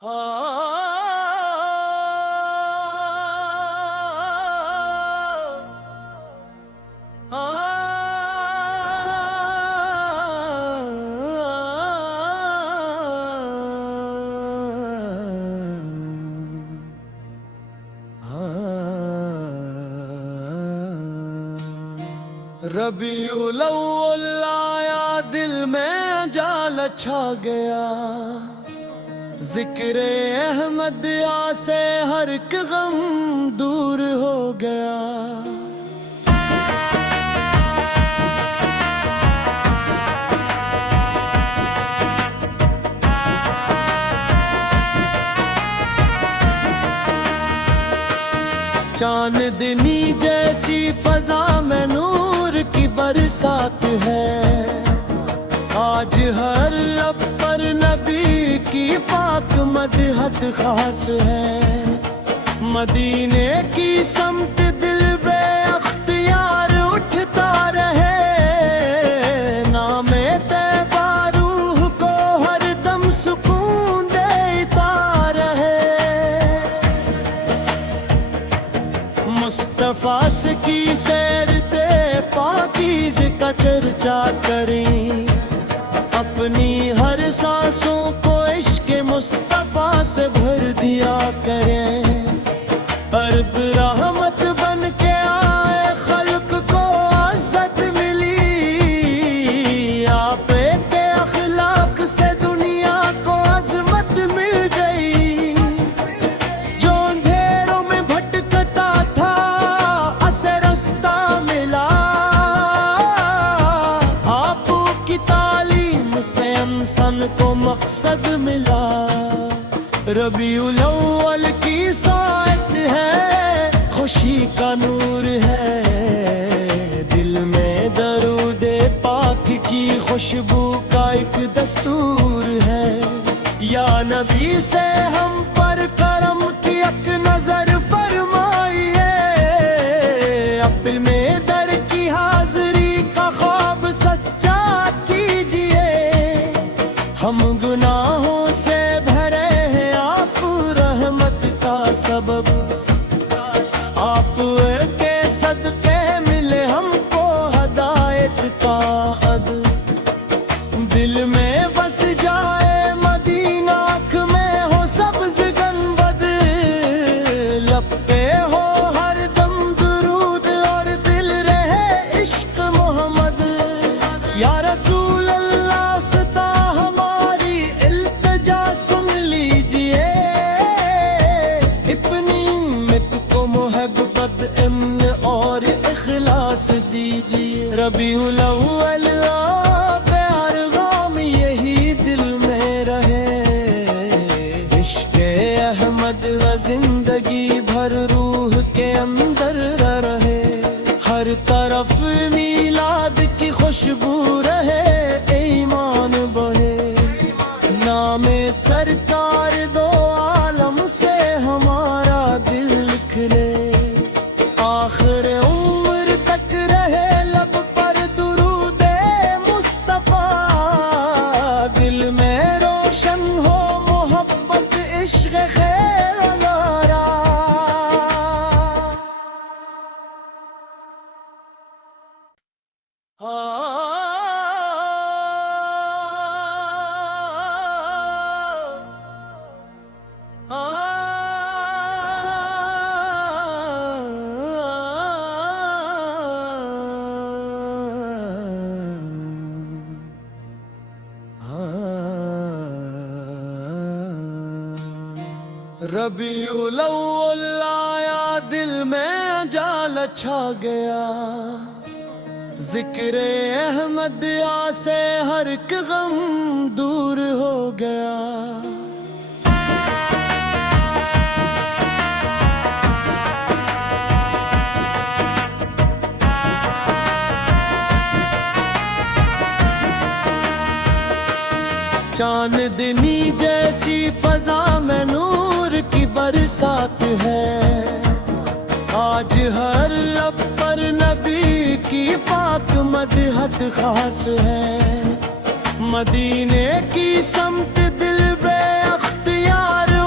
ربیع الاول آیا دل میں جال چھا گیا، ذکر احمد آ سے ہر ایک غم دور ہو گیا۔ چاندنی جیسی فضا میں نور کی برسات ہے، آج ہر لب پر نبی کی پاک مدحت خاص ہے۔ مدینے کی سمت دل بے اختیار اٹھتا رہے، نام طیبہ روح کو ہر دم سکون دیتا رہے۔ مصطفیٰ کی سیر دے پاکیز کا چرچا کریں، اپنی ہر سانسوں کو عشق مصطفیٰ سے بھر دیا کریں۔ عرب رحمت بن کے آئے، خلق کو عزت ملی، آپ کے اخلاق سے دنیا کو عظمت مل گئی۔ جو اندھیروں میں بھٹکتا تھا اسے رستہ ملا، آپ کی تعلیم سے انسان کو مقصد ملا۔ ربیع الاول کی ساعت ہے، خوشی کا نور ہے، دل میں درود پاک کی خوشبو کا ایک دستور ہے۔ یا نبی سے ہم پر کرم کی ایک نظر فرمائیے، اپنے میں در کی حاضری کا خواب سچا کیجیے۔ ہم گناہوں سے بھرے ہیں، آپ رحمت کا سبب، آپ کے صدقے ملے ہم کو ہدایت کا عدل۔ دل میں بس جائے مدینہ، آنکھ میں ہو سبز گنبد، لب پہ ہو ہر دم درود اور دل رہے عشق محمد۔ یا رسول اللہ ستا ہماری التجا سن لیجئے، اپنی امت کو محبت امن اور اخلاص دیجئے۔ ربیع الاول پیار غام یہی دل میں رہے، عشق احمد زندگی بھر روح کے اندر رہے۔ ہر طرف میلاد کی خوشبو رہے، ایمان بڑھے، نام سرکار دو عالم سے ہمارا دل کھلے۔ آخر عمر تک رہے لب پر درود مصطفیٰ، دل میں روشن ہو محبت عشق خیر نارا۔ ربیع الاول آیا دل میں جال چھا گیا، ذکر احمد آ سے ہر ایک غم دور ہو گیا۔ چاندنی جیسی فضا میں نور کی برسات ہے، آج ہر لب پر نبی کی پاک مدحت خاص ہے۔ مدینے کی سمت دل بے اختیار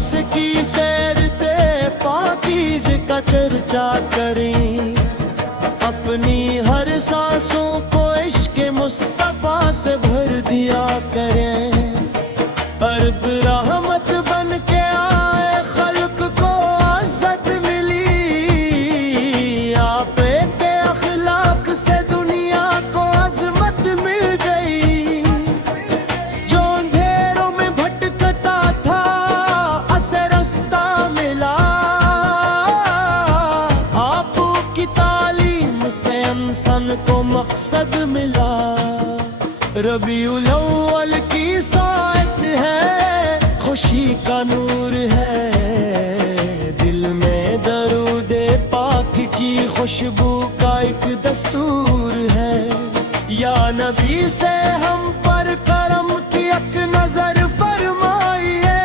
سے کی سیر پاکیز کا چرچا کریں، اپنی ہر سانسوں کو عشق مصطفیٰ سے بھر دیا کریں۔ عرب رحمت بن کے آئے، خلق کو عزت ملی، آپ کے اخلاق سے دنیا کو عظمت مل گئی۔ جو اندھیروں میں بھٹکتا تھا اسے رستہ ملا، آپ کی تعلیم سے انسان کو مقصد ملا۔ ربیع الاول کی ساعت ہے، خوشی کا نور ہے، دل میں درود پاک کی خوشبو کا ایک دستور ہے۔ یا نبی سے ہم پر کرم کی ایک نظر فرمائیے،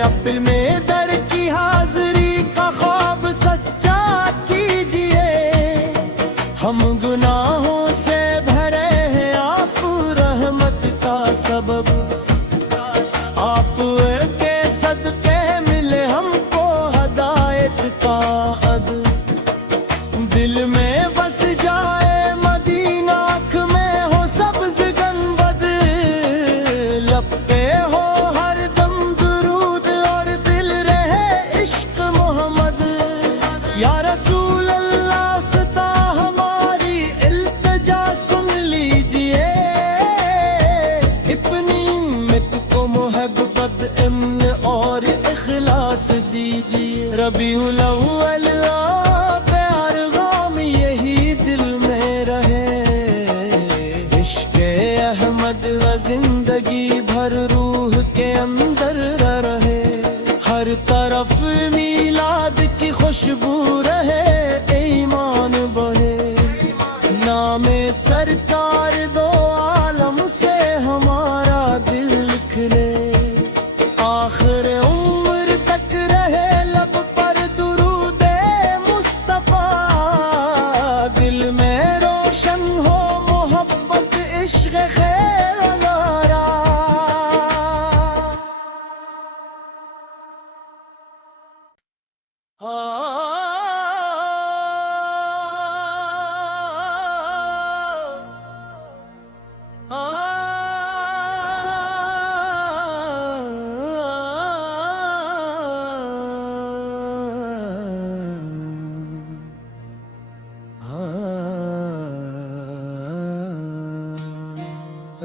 اپنے میں در کی حاضری کا خواب سچا کیجیے۔ ہم گناہوں سے بھرے ہیں، آپ رحمت کا سبب، آپ کے صدقے ملے ہم کو ہدایت کا عدل۔ دل میں بس جائے مدینہ، آنکھ میں ہو سبز گنبد، لب پہ ہو ہر دم درود اور دل رہے عشق محمد۔ یا رسول اللہ ستا ہماری التجا سن لیجئے، اپنی امت کو محبت امن اور اخلاص دیجئے۔ ربیع الاول پیار غام یہی دل میں رہے، عشق احمد زندگی بھر روح کے اندر رہے۔ ہر طرف میلاد کی خوشبو رہے، ایمان بڑھے، نام سرکار دو عالم سے ہمارا دل کھلے۔ آخر عمر تک رہے لب پر درود مصطفیٰ، دل میں روشن ہو محبت عشق خیر نارا۔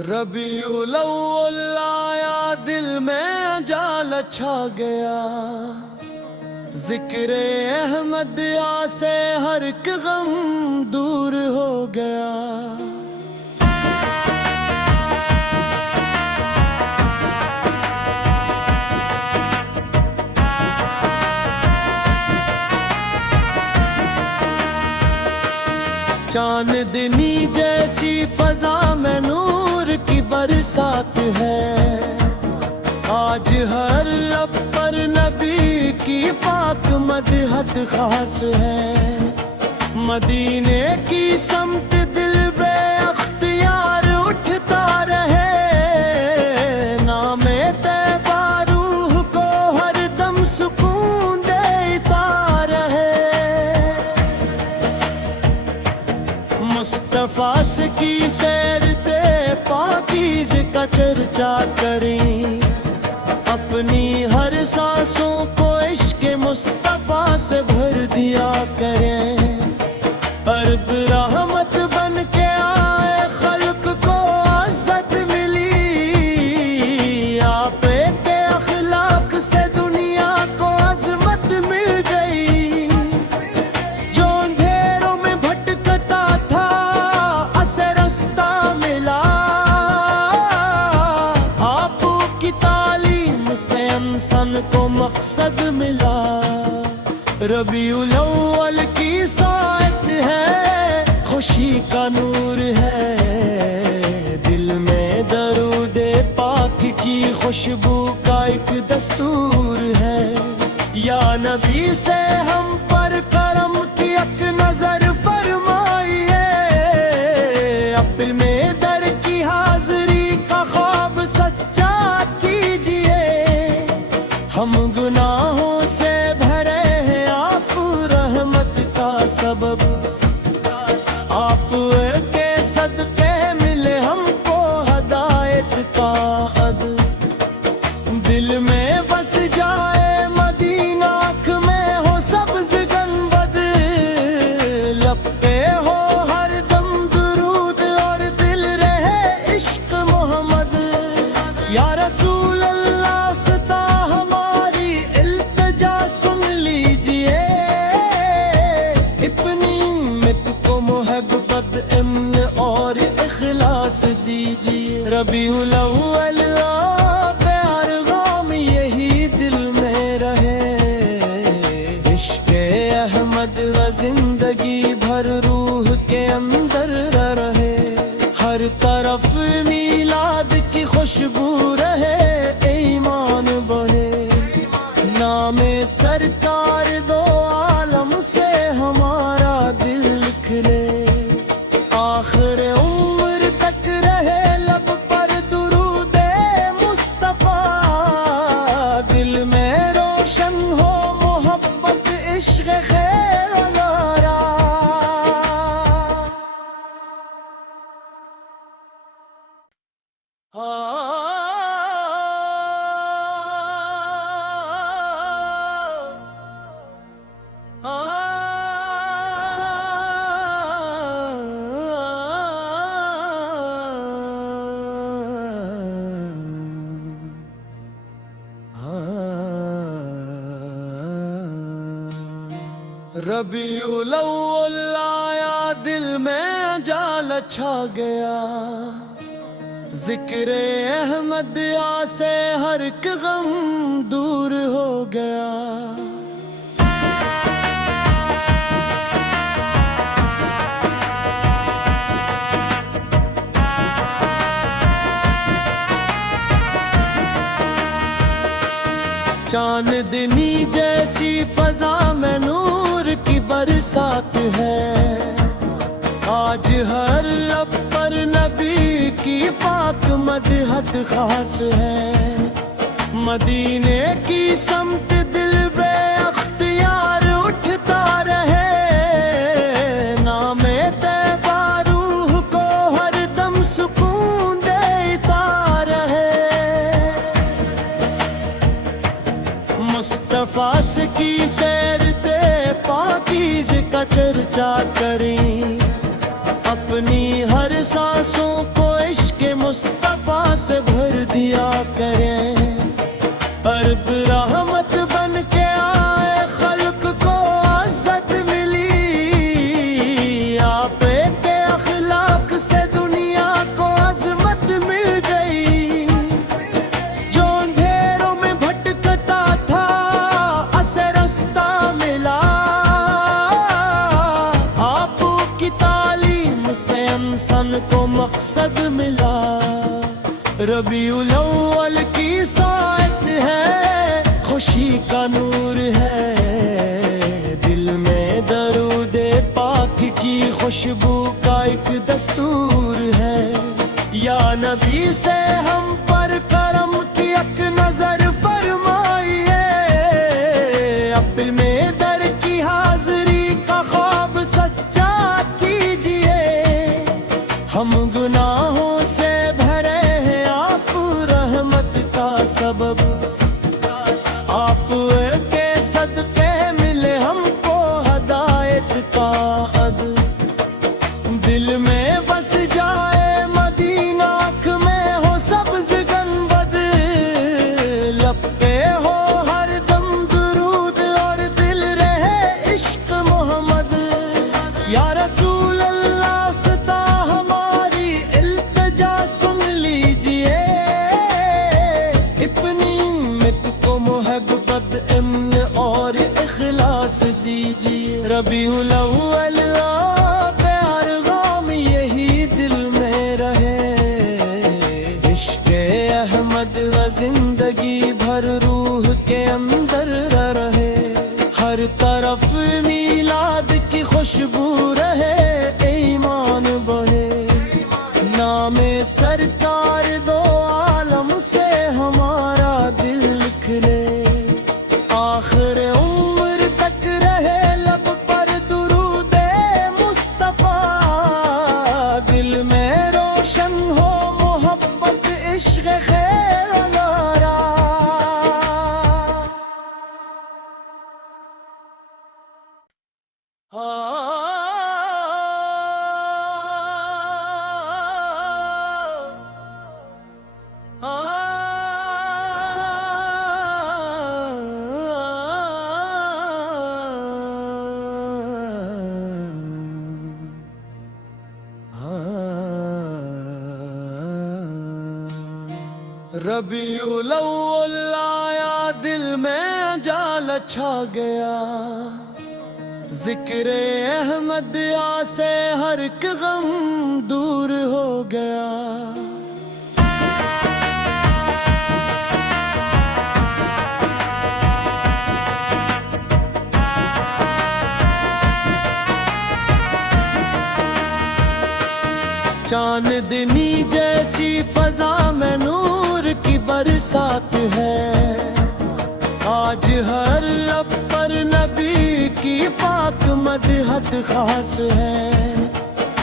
ربیع الاول آیا، دل میں جال چھا گیا، ذکر احمد سے ہر ایک غم دور ہو گیا۔ چاندنی جیسی فضا میں نور کی برسات ہے، آج ہر لب پر نبی کی پاک مدحت خاص ہے۔ مدینے کی سمت دل بے اختیار اٹھتا رہے، نام طیبہ روح کو ہر دم سکون دیتا رہے۔ مصطفیٰ سے کی سیر پاکیز کا چرچا کریں، اپنی ہر سانسوں کو عشق مصطفیٰ سے بھر دیا کریں۔ عرب رحمت بن کے آئے، خلق کو عزت ملی، آپ کے اخلاق سے دنیا کو عظمت مل گئی۔ جو اندھیروں میں بھٹکتا تھا اسے رستہ ملا، آپ کی تعلیم سے انسان کو مقصد ملا۔ ربیع الاول کی ساعت ہے، خوشی کا نور ہے، دل میں درود پاک کی خوشبو کا ایک دستور ہے۔ یا نبی سے ہم پر کرم کی ایک نظر فرمائیے، اپنے میں در کی حاضری کا خواب سچا کیجیے۔ ہم گناہوں سے بھرے ہیں، آپ رحمت کا سبب، آپ کے صدقے ملے ہم کو ہدایت کا عدل، دل میں بس جائے مدینہ، آنکھ میں ہو سبز گنبد، لب پہ ہو ہر دم درود اور دل رہے عشق محمد، یا رسول اللہ ستا ہماری التجا سن لیجئے، اپنی امت کو محبت امن اور اخلاص دیجئے، ربیع الاول پیار غام یہی دل میں رہے، عشق احمد زندگی بھر روح کے اندر رہے، ہر طرف میلاد کی خوشبو رہے، ایمان بڑھے، نام سرکار دو عالم سے ہمارا دل کھلے، آخر عمر تک رہے لب پر درود مصطفیٰ، دل میں روشن ہو محبت عشق خیر وغیرہ۔ ربیع الاول آیا دل میں جال چھا گیا، ذکر احمد سے ہر ایک غم دور ہو گیا، چاندنی جیسی فضا میں نور کی برسات ہے، آج ہر لب پر نبی کی پاک مدحت خاص ہے، مدینے کی سمت دل بے اختیار اٹھتا رہے، نام طیبہ روح کو ہر دم سکون دیتا رہے، مصطفیٰ کی سیر تے پاکیز کا چرچا کریں، اپنی ہر سانسوں کو عشق مصطفیٰ سے بھر دیا کریں، عرب رحمت بن کے آئے خلق کو عزت ملی، آپ کے اخلاق سے دنیا کو عظمت مل گئی، جو اندھیروں میں بھٹکتا تھا اسے رستہ ملا، آپ کی تعلیم سے انسان کو مقصد ملا، ربیع الاول کی ساعت ہے، خوشی کا نور ہے، دل میں درود پاک کی خوشبو کا ایک دستور ہے، یا نبی سے ہم پر کرم کی ایک نظر فرمائیے، اپنے میں در کی حاضری کا خواب سچا کیجئے، ہم گناہوں سے بھرے ہیں، آپ رحمت کا سبب، آپ کے صدقے ملے ہم کو ہدایت کا عدل، دل میں بس جائے مدینہ، آنکھ میں ہو سبز گنبد، لب پہ ہو ہر دم درود اور دل رہے عشق محمد، یا رسول اللہ ستا ہماری التجا سن لیجئے، اپنی امت کو محبت امن اور اخلاص دیجئے، ربیع الاول پیار غام یہی دل میں رہے، عشق احمد زندگی بھر روح کے اندر رہے، ہر طرف میلاد کی خوشبو رہے، ایمان بڑھے، نام سرکار دو عالم سے ہمارا دل کھلے۔ آخر عمر تک رہے لب پر درود مصطفیٰ، دل میں روشن ہو محبت عشق خیر وغیرہ۔ ربیع الاول آیا دل میں جال چھا گیا، ذکر احمد آ سے ہر ایک غم دور ہو گیا۔ چاندنی جیسی فضا میں نور کی برسات ہے، آج ہر لب پر نبی کی پاک مدحت خاص ہے۔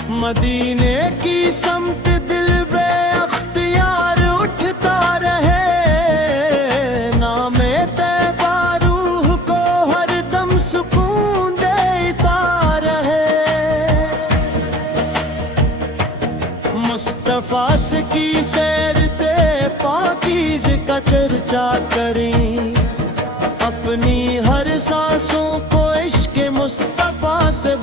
مدینے کی سمت دل بے اختیار اٹھتا رہے، نام طیبہ روح کو ہر دم سکون دیتا رہے۔ مصطفیٰ کی سیر دے پاکیز کا چرچا کریں، اپنی ہر سانسوں کو عشق مصطفیٰ سے